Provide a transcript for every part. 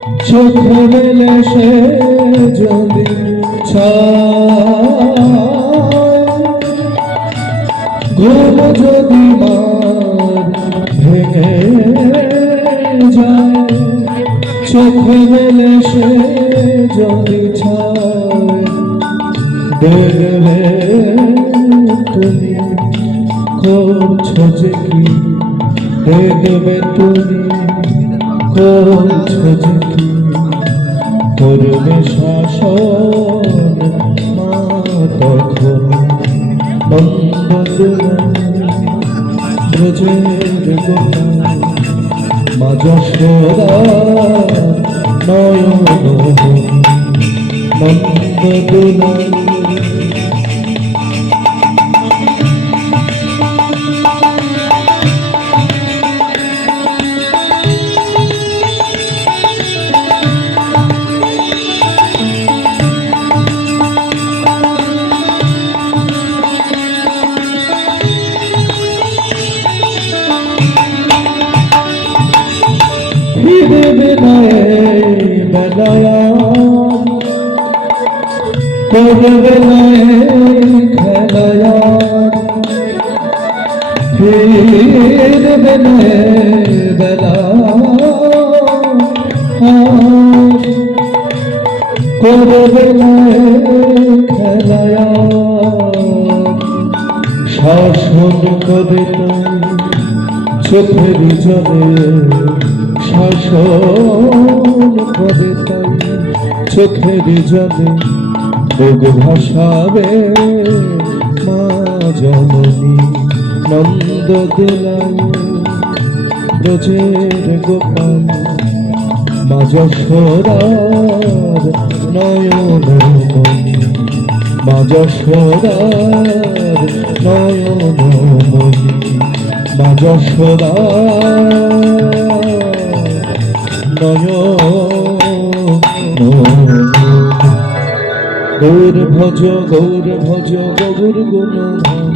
চোখ মেলে সে যদি ঘুম যদি মার ভেঙে যায়, চোখ মেলে সে যদি দেখবে তুমি করছো যে কি, দেখবে তুমি করছো যে কি, করবে শাসন মা তখন ব্রজের গোপাল মা যশোদা নয়ন নন্দ দুলাল। করবে না খেলায়া, ফিরবে না বেলা, করবে না খেলায়া, শাসন করে চোখের জলে, শাসন করে তাই চোখের জলে, বুক ভাসাবে মা জননী নন্দ দুলাল। ব্রজের গোপাল মা যশোদার নয়ন মণি, মা যশোদার নয়ন মণি, মা যশোদার নয়ন। গৌর ভজ গৌর ভজ গৌর গুণধাম,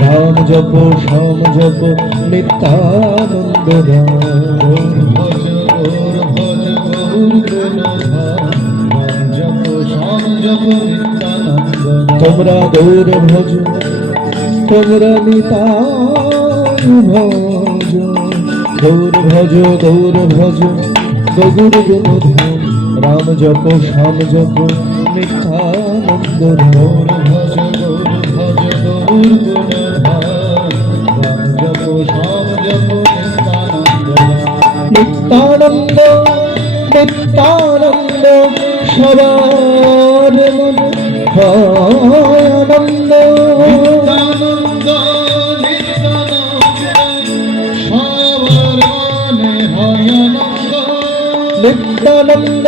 রাম জপ শ্যাম জপ নিত্যানন্দ রাম। ভজ গৌর ভজ গৌর গুণধাম, রাম জপ শ্যাম জপ নিত্যানন্দ। তোমরা গৌর ভজ তোমরা নিতাই ভজ, গৌর ভজ গৌর ভজ গৌর গুণধাম, রাম জপ শ্যাম জপ নিত্যানন্দ। গৌর ভজ গৌর ভজ গৌর গুণধাম, রাম জপ শ্যাম জপ নিত্যানন্দ। নিত্যানন্দ নিত্যানন্দ সবার মনে হয় আনন্দ। নিত্যানন্দ নিত্যানন্দ সবার মনে হয় আনন্দ। নিত্যানন্দ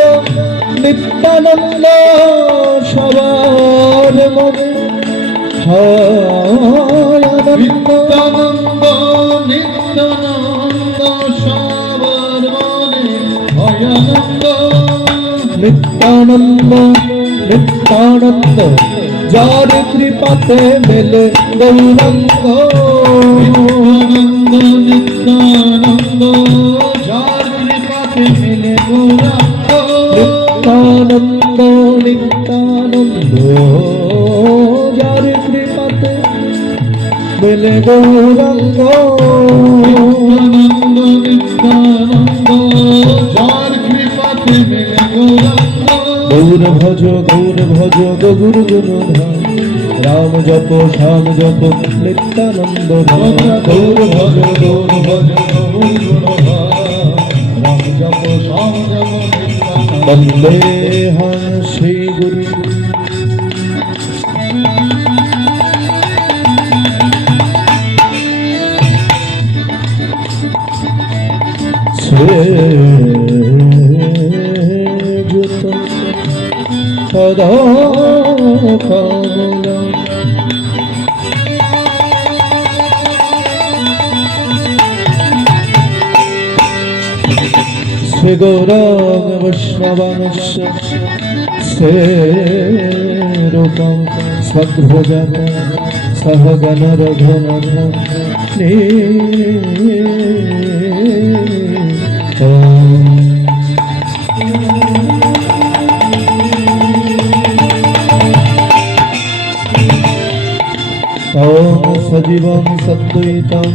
নিত্যানন্দ সবার মনে হয় আনন্দ। নিত্যানন্দ নিত্যানন্দ সবার মনে হয় আনন্দ। নিত্যানন্দ নিত্যানন্দ যার কৃপাতে মেলে গৌরাঙ্গ। নিত্যানন্দ নিত্যানন্দ যার কৃপাতে মেলে গৌরাঙ্গ। নিত্যানন্দ নিত্যানন্দ যার কৃপাতে মেলে গৌরাঙ্গ। নিত্যানন্দ নিত্যানন্দ যার কৃপাতে মেলে গৌরাঙ্গ। গৌর ভজ গৌর ভজ গৌর গুণধাম, রাম জপ শ্যাম জপ নিত্যানন্দ রাম। গৌর ভজ গৌর ভজ গৌর গুণধাম, রাম জপ শ্যাম জপ নিত্যানন্দ। বন্দে হং শ্রী গুরু শ্রীযুত সদা কামনা। শ্রী গৌরাঙ্গ বৈষ্ণবাংশ সেরূপং সদ্ভজন সহগণ রঘুনন্দন। ॐ सजीवं सद्वैतं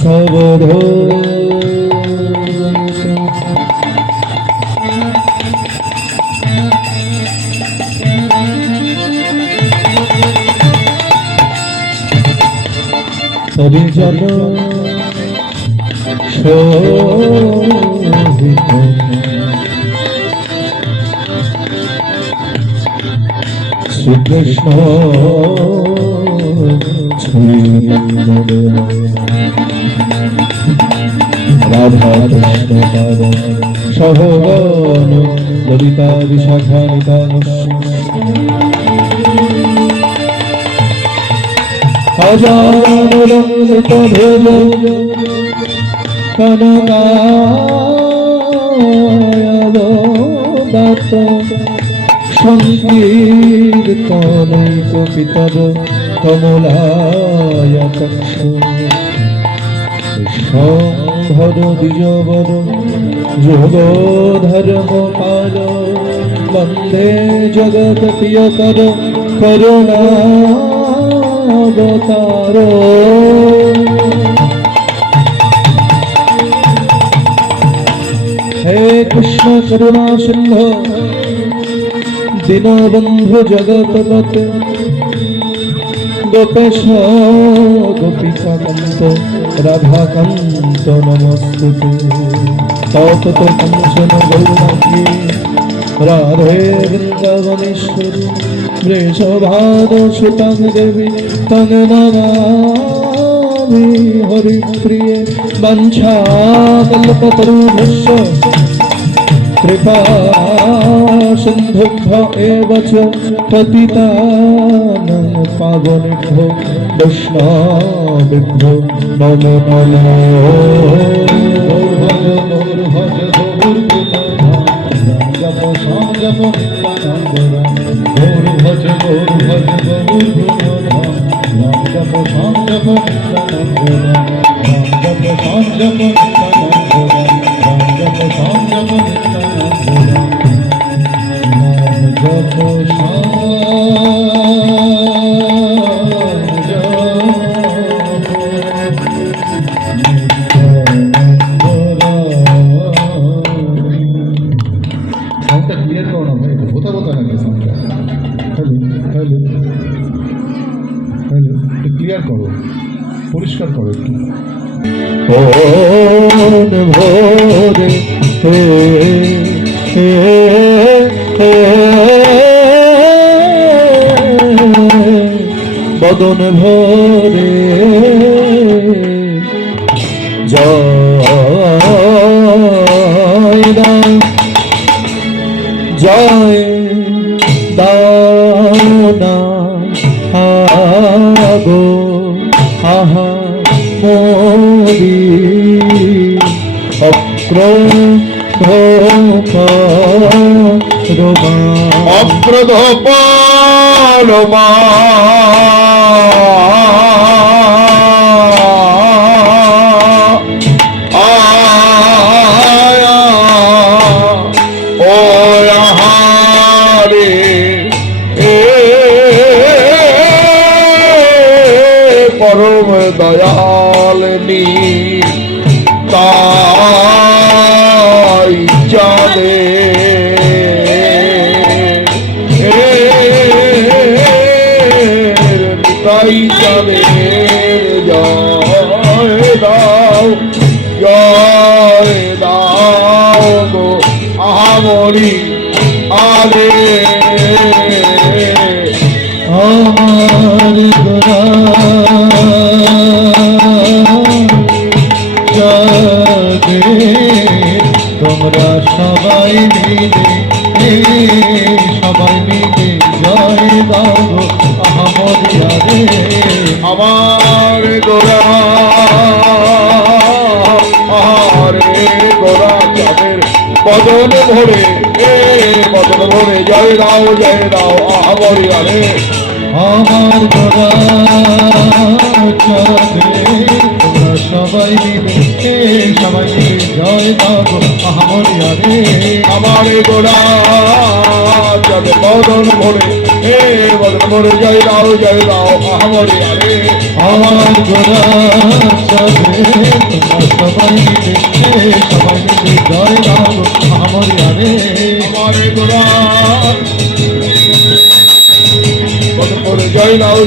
सवधो परिजन शोभित श्री कृष्ण राधा कृष्ण पाद सहगन ललिता विशाखा अजानुलंबित भेद कनकायदात संकीर्तनैक पितर कमलायतक्ष शंभर द्विजवर योगधर्मपाल वन्दे जगत्प्रियकर करुणावतारो हे कृष्ण करुणा सिंधु दीनबंधु जगतपते गोपेश गोपिकाकान्त राधाकान्त नमस्ते तत कंचन गौरांगी राधे वृंदावनेश्वरी वृषभानुसुतं देवी तं नमामि हरिप्रिये वंशाकल्पतरुभ्यश्च कृपा सिन्धुभ्य एव च पतितानां पावनेभ्यो वैष्णवेभ्यो नमो नमः भज ক্লিয়ার করো, পরিষ্কার করো একটু। ভোরে বদন ভোরে জয় জয় দানা আগো আহা মোরি অক্রোধ রোমা পরম দয়ালনি তাই জানে তাই জানে জয় দাও গো আমরি আলে আমার গোরা জাগে তোমরা সবাই মিলে জয় দাও আহমদিয়ারে আমার গোরা চাঁদের বদন ভরে জয় দাও আহমদিয়ারে আমার গোরা চাঁদের সবাই মিলে সবাই মিলে জয় দাও আহামরিয়া রে। আমার গোড়া যাবে বদন ভরে, হে বদন ভরে জয় দাও আহামরিয়া রে। আমার গোড়া যাবে সবাই মিলে সবাই মিলে জয় দাও আহামরিয়া রে। আমার গোড়া বদন ভরে জয় দাও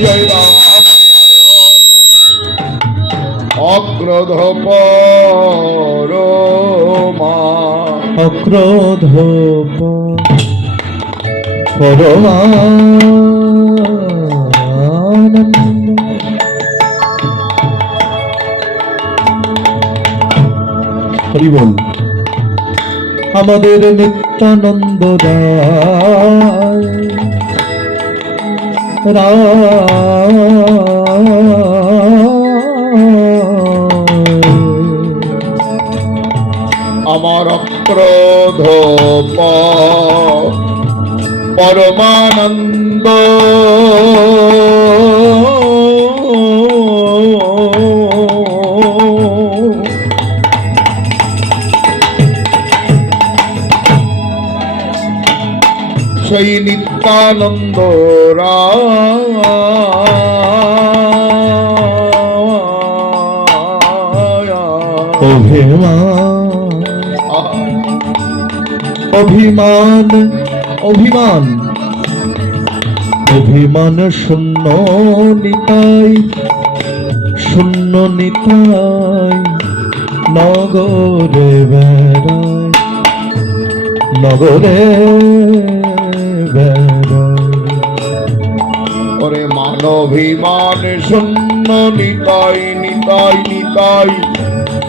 অক্রোধ পরমা, অক্রোধ পরমানন্দ। হরি বল। আমাদের নিত্যানন্দ রায় আমার অক্রোধ পরমানন্দ, সেই নিত্যানন্দ অভিমান অভিমান অভিমান শূন্য নিতাই, শূন্য নিতাই নগরে বেড়ায়, নগরে বেড়ায়। ওরে মানবিমান শূন্য নিতাই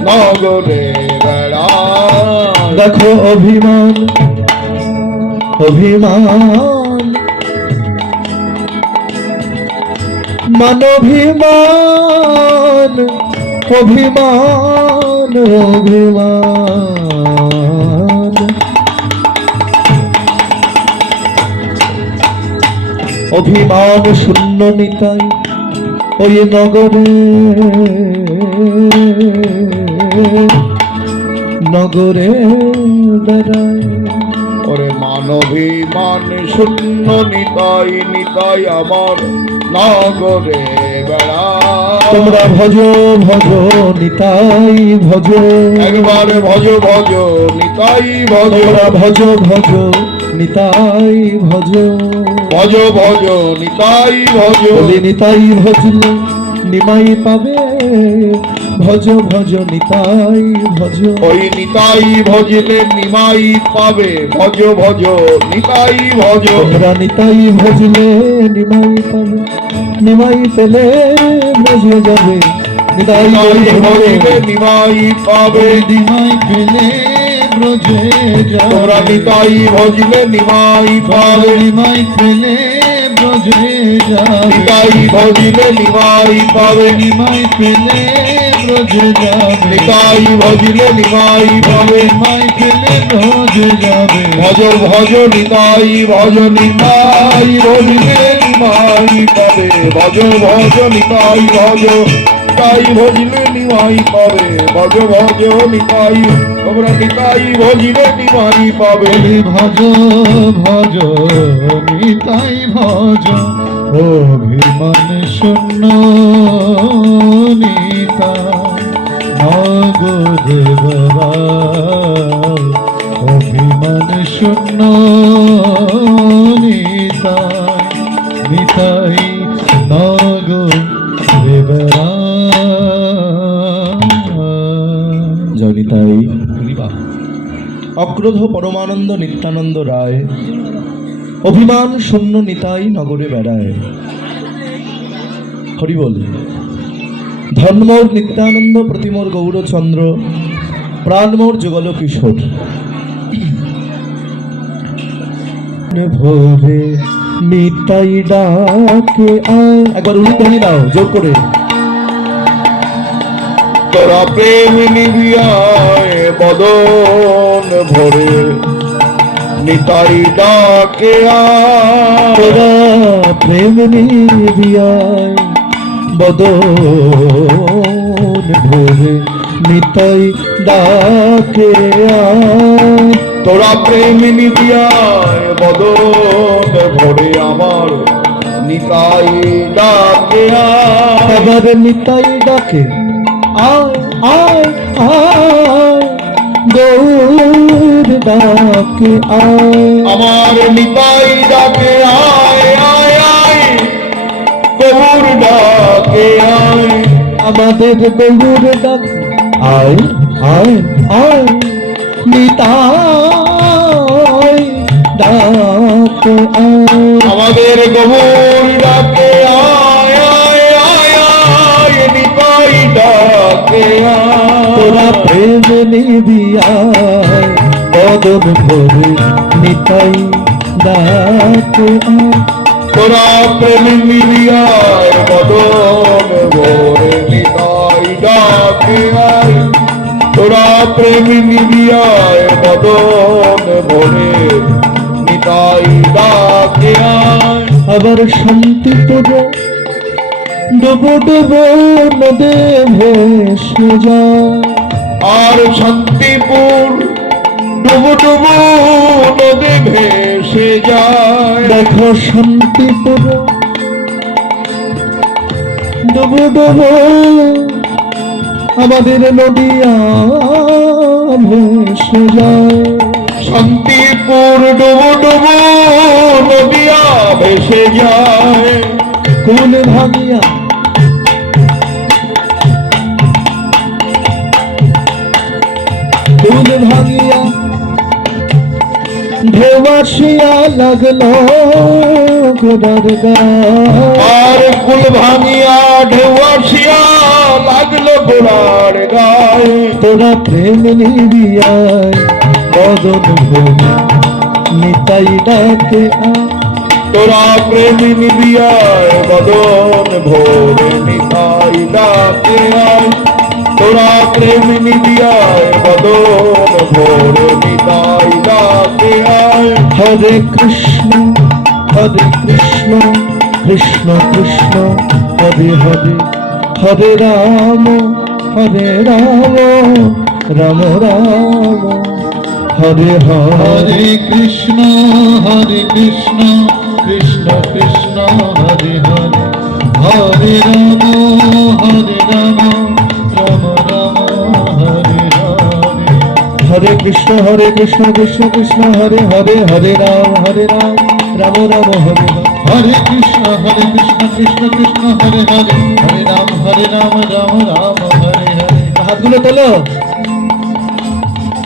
নগরে বেড়ায়। দেখো অভিমান অভিমান মানবিমান অভিমান অভিমান অভিমান শূন্য নিতাই ওই নগরে নগরে বেড়ায়। ওরে মানবিমান শূন্য নিতাই আমার নগরে বেড়ায়। তোমরা ভজ ভজ নিতাই ভজ, একবারে ভজ নিতাই ভজ, তোমরা ভজ ভজ নিতাই ভজ, ভজ নিতাই ভজ। বলি নিতাই ভজলে নিমাই পাবে, ভজ ভজ নিতাই ভজ। ওই নিতাই ভজলে নিমাই পাবে, ভজ নিতাই ভজ। তোমরা নিতাই ভজলে নিমাই পাবে, নিমাই পেলে ভজ যাবে। নিতাই ভজলে নিমাই পাবে, নিমাই পেলে ব্রজে যাবে। তোমরা নিতাই ভজলে নিমাই পাবে, নিমাই পেলে ব্রজে যাবে। নিতাই ভজলে নিমাই পাবে, নিমাই পেলে ব্রজে যাবে। নিতাই ভজলে নিমাই পাবে, নিমাই পেলে ব্রজে যাবে। ভজ নিতাই ভজলে নিমাই পাবে, ভজ নিতাই নিতাই ভজলে নিমাই পাবে, ভজ নিতাই। তোমরা নিতাই ভজলে নিমাই পাবে, ভজ ভজ নিতাই ভজ অভিমান শূন্য নিতাই নগরে বেড়ায়। অভিমান শূন্য নিতাই নিতাই নগরে বেড়ায়। জয় নিতাই। অক্রোধ পরমানন্দ নিত্যানন্দ রায় অভিমান শূন্য নিতাই নগরে বেড়ায়। হরি বল। ধর্মর নিত্যানন্দ প্রতিমোর গৌরচন্দ্র প্রাণমোর যুগল কিশোর। ভোরে নিতাই ডাকে আয়, একবার উলুধ্বনি দাও জোর করে। তোরা প্রেম নিবিয়ায় বদন ভরে নিতাই ডাকে আয়। তোরা প্রেম নিবিয়ায় বদন বদন ভরে নিতাই ডাকে আয়। তোরা প্রেম নিদিয়ায় বদন ভরে আমার নিতাই ডাকে আয়। আবার নিতাই ডাকে আয় আয় আয়, গৌর ডাকে আয়। আমার নিতাই ডাকে আয় আয় আয়, গৌর ডাকে আয়। আমাদের গৌর ডাকে আয় আয় আয়, নিতাই ডাকে আয়। আমাদের গৌর ডাকে আয় আয় আয় আয়, নিতাই ডাকে আয়। তোরা প্রেম নিবিয়ায় বদন ভরে নিতাই ডাকে আয়। তোরা প্রেম নিবিয়ায় বদন ভরে নিতাই ডাকে আয়। তোরা প্রেম নিবিয়ায় বদন ভরে নিতাই ডাকে আয়। আবার শান্তিপুর ডুবো ডুবো নদে ভেসে যায়। আর শান্তিপুর ডুবু ডুবু নদী ভেসে যায়। দেখো শান্তিপুর ডুবো ডুবো আমাদের নদিয়া ভেসে যায়। শান্তিপুর ডুবু ডুবু নদিয়া ভেসে যায়। কুল ভাঙিয়া কুল ভাঙিয়া ঢেউ আসিয়া লাগলো গোড়ার গায়। আর কুল ভাঙিয়া ঢেউ আসিয়া লাগলো গোড়ার গায়ে। তোরা প্রেম নিবিয়ায় বদন ভরে নিতাই ডাকে আয়। তোরা প্রেম নিবিয়ায় বদন ভরে নিতাই ডাকে আয়। তোরা প্রেম নিবিয়ায় বদন ভরে নিতাই ডাকে আয়। হরে কৃষ্ণ কৃষ্ণ কৃষ্ণ হরে হরে, হরে রাম রাম রাম হরে হরে। কৃষ্ণ কৃষ্ণ কৃষ্ণ হরে হরে, হরে রাম রাম রাম হরে হরে। হরে কৃষ্ণ কৃষ্ণ কৃষ্ণ হরে হরে, হরে রাম রাম রাম হরে হরে। হরে কৃষ্ণ কৃষ্ণ কৃষ্ণ হরে হরে, হরে রাম রাম রাম হরে হরে। হাতগুলো তোলো।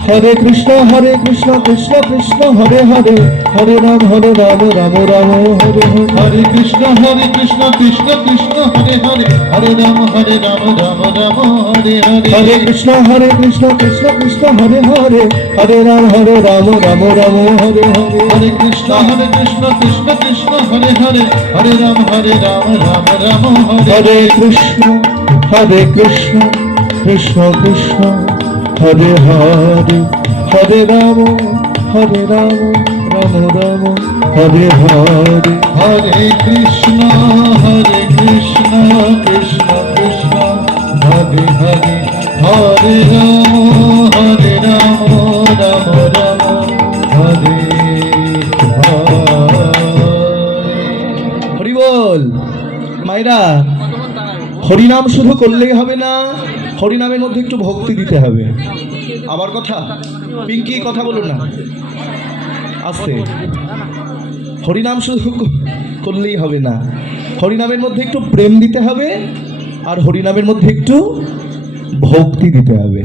হরে কৃষ্ণ কৃষ্ণ কৃষ্ণ হরে হরে, হরে রাম রাম রাম হরে হরে। হরে কৃষ্ণ কৃষ্ণ কৃষ্ণ হরে হরে, হরে রাম রাম রাম হরে হরে। হরে কৃষ্ণ কৃষ্ণ হরে হরে, হরে রাম রাম রাম হরে হরে। হরে কৃষ্ণ কৃষ্ণ হরে হরে, হরে রাম রাম রাম হরে। হরে কৃষ্ণ কৃষ্ণ কৃষ্ণ হরে হরে, হরে রাম রাম রাম হরে হরে। হরে কৃষ্ণ কৃষ্ণ কৃষ্ণ হরে হরে, হরে রাম রাম রাম হরে হরি বল। মায়েরা, হরিনাম শুধু করলেই হবে না, হরিনামের মধ্যে একটু ভক্তি দিতে হবে। আবার কথা, পিঙ্কি কথা বলুন না আস্তে। হরিনাম শুধু করলেই হবে না, হরিনামের মধ্যে একটু প্রেম দিতে হবে, আর হরিনামের মধ্যে একটু ভক্তি দিতে হবে।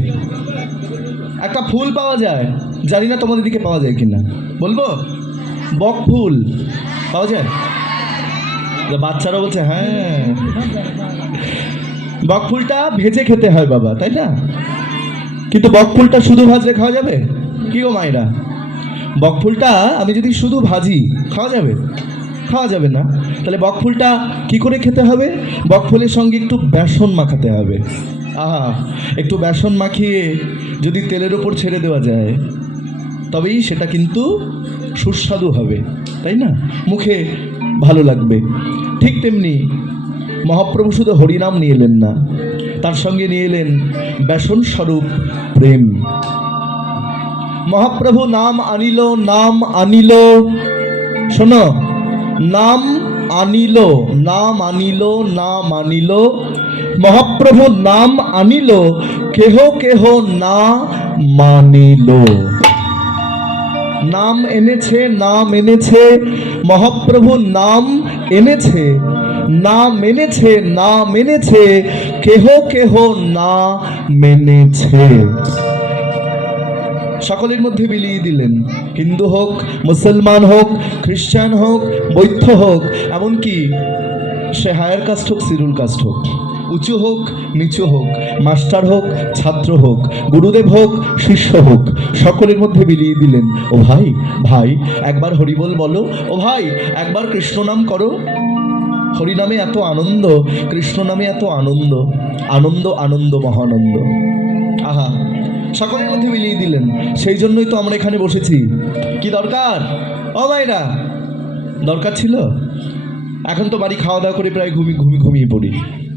একটা ফুল পাওয়া যায়, জানি না তোমাদের দিকে পাওয়া যায় কিনা, বলবো? বক ফুল পাওয়া যায়? বাচ্চারা বলছে হ্যাঁ। বক ফুলটা ভেজে খেতে হয় বাবা, তাই না? কিন্তু বক ফুলটা শুধু ভাজলে খাওয়া যাবে? কি গো মায়েরা, বক ফুলটা আমি যদি শুধু ভাজি খাওয়া যাবে? খাওয়া যাবে না। তাহলে বক ফুলটা কি করে খেতে হবে? বক ফুলের সঙ্গে একটু বেসন মাখাতে হবে। আহা, একটু বেসন মাখিয়ে যদি তেলের ওপর ছেড়ে দেওয়া যায় তবেই সেটা কিন্তু সুস্বাদু হবে, তাই না? মুখে ভালো লাগবে। ঠিক তেমনি মহাপ্রভু শুধু হরিনাম নিয়ে এলেন না, তার সঙ্গে নিয়ে এলেন ব্যসন স্বরূপ প্রেম। মহাপ্রভু নাম আনিল, নাম আনিল, শোনো, নাম আনিল, নাম আনিল, নাম আনিল, মহাপ্রভু নাম আনিল, কেহ কেহ না মানিল। নাম এনেছে, নাম এনেছে, মহাপ্রভু নাম এনেছে, নাম এনেছে, নাম এনেছে, কেহ কেহ না মেনেছে। সকলের মধ্যে বিলিয়ে দিলেন, হিন্দু হোক, মুসলমান হোক, খ্রিস্টান হোক, বৌদ্ধ হোক, এমনকি সে হায়ার কাস্ট হোক, শিডিউল কাস্ট হোক, উঁচু হোক, নিচু হোক, মাস্টার হোক, ছাত্র হোক, গুরুদেব হোক, শিষ্য হোক, সকলের মধ্যে বিলিয়ে দিলেন, ও ভাই, ভাই একবার হরিবোল বলো, ও ভাই একবার কৃষ্ণ নাম করো। হরি নামে এত আনন্দ, কৃষ্ণ নামে এত আনন্দ, আনন্দ আনন্দ মহানন্দ। আহা, সকলের মধ্যে মিলিয়ে দিলেন। সেই জন্যই তো আমরা এখানে বসেছি। কি দরকার ও ভাইরা? দরকার ছিল? এখন তো বাড়ি খাওয়া দাওয়া করে প্রায় ঘুমিয়ে পড়ি।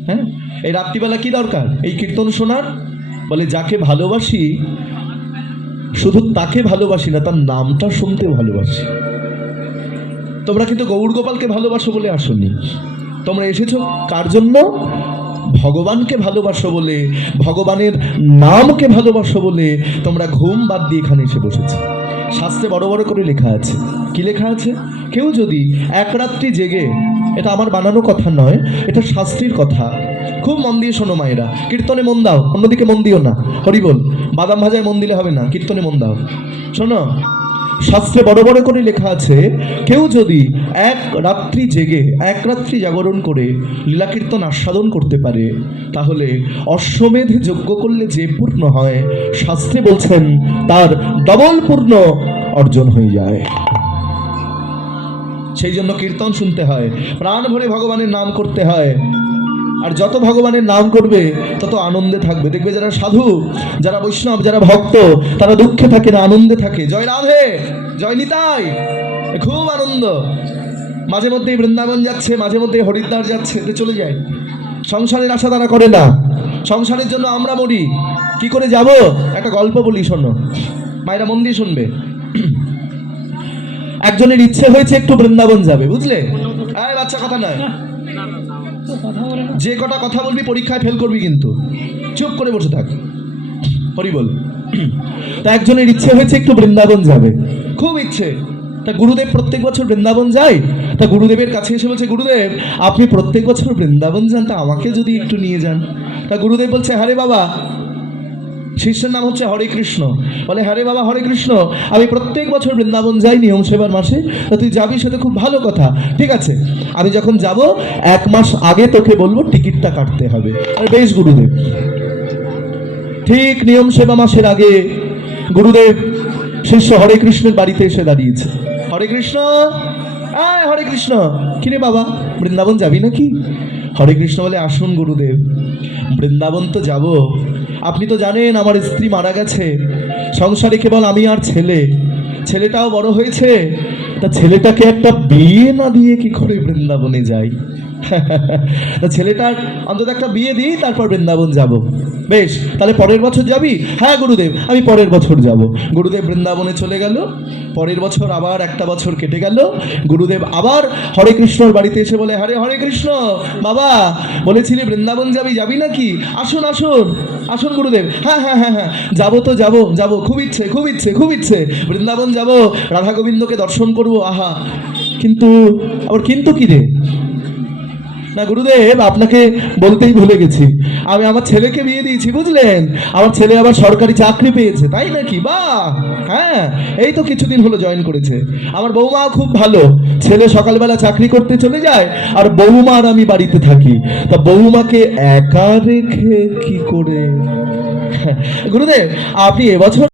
হ্যাঁ, এই রাত্রিবেলা কি দরকার এই কীর্তন শোনার? বলে যাকে ভালোবাসি শুধু তাকে ভালোবাসি না, তার নামটা শুনতে ভালোবাসি। তোমরা কিন্তু গৌর গোপালকে ভালোবাসো বলে আসোনি, তোমরা এসেছো কার জন্য? ভগবানকে ভালোবাসো বলে, ভগবানের নামকে ভালোবাসো বলে তোমরা ঘুম বাদ দিয়ে এখানে এসে বসেছো। শাস্ত্রে বড় বড় করে লেখা আছে। কি লেখা আছে? কেউ যদি এক রাত্রি জেগে, এটা আমার বানানো কথা নয়, এটা শাস্ত্রীর কথা, খুব মন দিয়ে শোনো মায়েরা, কীর্তনে মন দাও, অন্যদিকে মন দিও না। হরি বল, বাদাম ভাজায় মন দিলে হবে না, কীর্তনে মন দাও। শোনো, শাস্ত্রে বড় বড় করে লেখা আছে, কেউ যদি এক রাত্রি জেগে, এক রাত্রি জাগরণ করে লীলা কীর্তন আস্বাদন করতে পারে, তাহলে অশ্বমেধ যজ্ঞ করলে যে পূর্ণ হয়, শাস্ত্রে বলছেন তার ডবল পূর্ণ অর্জন হয়ে যায়। সেই জন্য কীর্তন শুনতে হয়, প্রাণ ভরে ভগবানের নাম করতে হয়। আর যত ভগবানের নাম করবে তত আনন্দে থাকবে। দেখবে যারা সাধু, যারা বৈষ্ণব, যারা ভক্ত, তারা দুঃখে থাকে না, আনন্দে থাকে। জয় রাধে, জয় নিতাই, খুব আনন্দ। মাঝে মধ্যেই বৃন্দাবন যাচ্ছে, মাঝে মধ্যে হরিদ্বার যাচ্ছে, চলে যায়। সংসারের আশা তারা করে না। সংসারের জন্য আমরা মরি। কি করে যাব? একটা গল্প বলি, শোনো মায়েরা, মন দিয়ে শুনবে। একজনের ইচ্ছে হয়েছে একটু বৃন্দাবন যাবে, বুঝলে? এই বাচ্চা কথা নয়, যে কটা কথা বলবি পরীক্ষায় ফেল করবি কিন্তু, চুপ করে বসে থাক। হরি বল। তা একজনের ইচ্ছে হয়েছে একটু বৃন্দাবন যাবে, খুব ইচ্ছে। তা গুরুদেব প্রত্যেক বছর বৃন্দাবন যায়। তা গুরুদেবের কাছে এসে বলছে, গুরুদেব আপনি প্রত্যেক বছর বৃন্দাবন যান, তা আমাকে যদি একটু নিয়ে যান। তা গুরুদেব বলছে, হ্যাঁ রে বাবা, শিষ্যের নাম হচ্ছে হরে কৃষ্ণ। বলে, হ্যাঁ রে বাবা হরে কৃষ্ণ, আমি প্রত্যেক বছর বৃন্দাবন যাই নিয়ম সেবার মাসে। তা তুই যাবি, সেটা খুব ভালো কথা, ঠিক আছে। আমি যখন যাব 1 মাস আগে তোকে বলবো, টিকিটটা কাটতে হবে। আর বেশ গুরুদেব। ঠিক নিয়ম সেবা মাসের আগে গুরুদেব শিষ্য হরে কৃষ্ণের বাড়িতে এসে দাঁড়িয়েছে। হরে কৃষ্ণ, আয় হরে কৃষ্ণ। কিরে বাবা, বৃন্দাবন যাবি নাকি? হরে কৃষ্ণ বলে, আসুন গুরুদেব, বৃন্দাবন তো যাব। আপনি তো জানেন আমার স্ত্রী মারা গেছে, সংসারে কেবল আমি আর ছেলে, ছেলেটাও বড় হয়েছে। তা ছেলেটাকে একটা বিয়ে না দিয়ে কি করে বৃন্দাবনে যাই? তা ছেলেটার অন্তত একটা বিয়ে দিই, তারপর বৃন্দাবন যাব। বেশ, তাহলে পরের বছর যাবি? হ্যাঁ গুরুদেব, আমি পরের বছর যাব। গুরুদেব বৃন্দাবনে চলে গেল। পরের বছর আবার একটা বছর কেটে গেল। গুরুদেব আবার হরে কৃষ্ণর বাড়িতে এসে বলে, হরে হরে কৃষ্ণ, বাবা বলেছিলি বৃন্দাবন যাবি, যাবি নাকি? আসুন আসুন আসুন গুরুদেব। হ্যাঁ হ্যাঁ হ্যাঁ হ্যাঁ, যাবো তো যাবো যাবো, খুব ইচ্ছে খুব ইচ্ছে খুব ইচ্ছে, বৃন্দাবন যাব, রাধা গোবিন্দকে দর্শন করবো। আহা, কিন্তু আবার কিন্তু কি রে? না গুরুদেব, আপনাকে বলতেই ভুলে গেছি, আমি আমার ছেলেকে বিয়ে দিয়েছি, বুঝলেন? আমার ছেলে আবার সরকারি চাকরি পেয়েছে। তাই নাকি? বাহ, হ্যাঁ, এই তো কিছুদিন হলো জয়েন করেছে। আমার বৌমাও খুব ভালো, ছেলে সকালবেলা চাকরি করতে চলে যায়, আর বৌমা আর আমি বাড়িতে থাকি। তা বৌমাকে একা রেখে কি করে? গুরুদেব, আপনি এবছর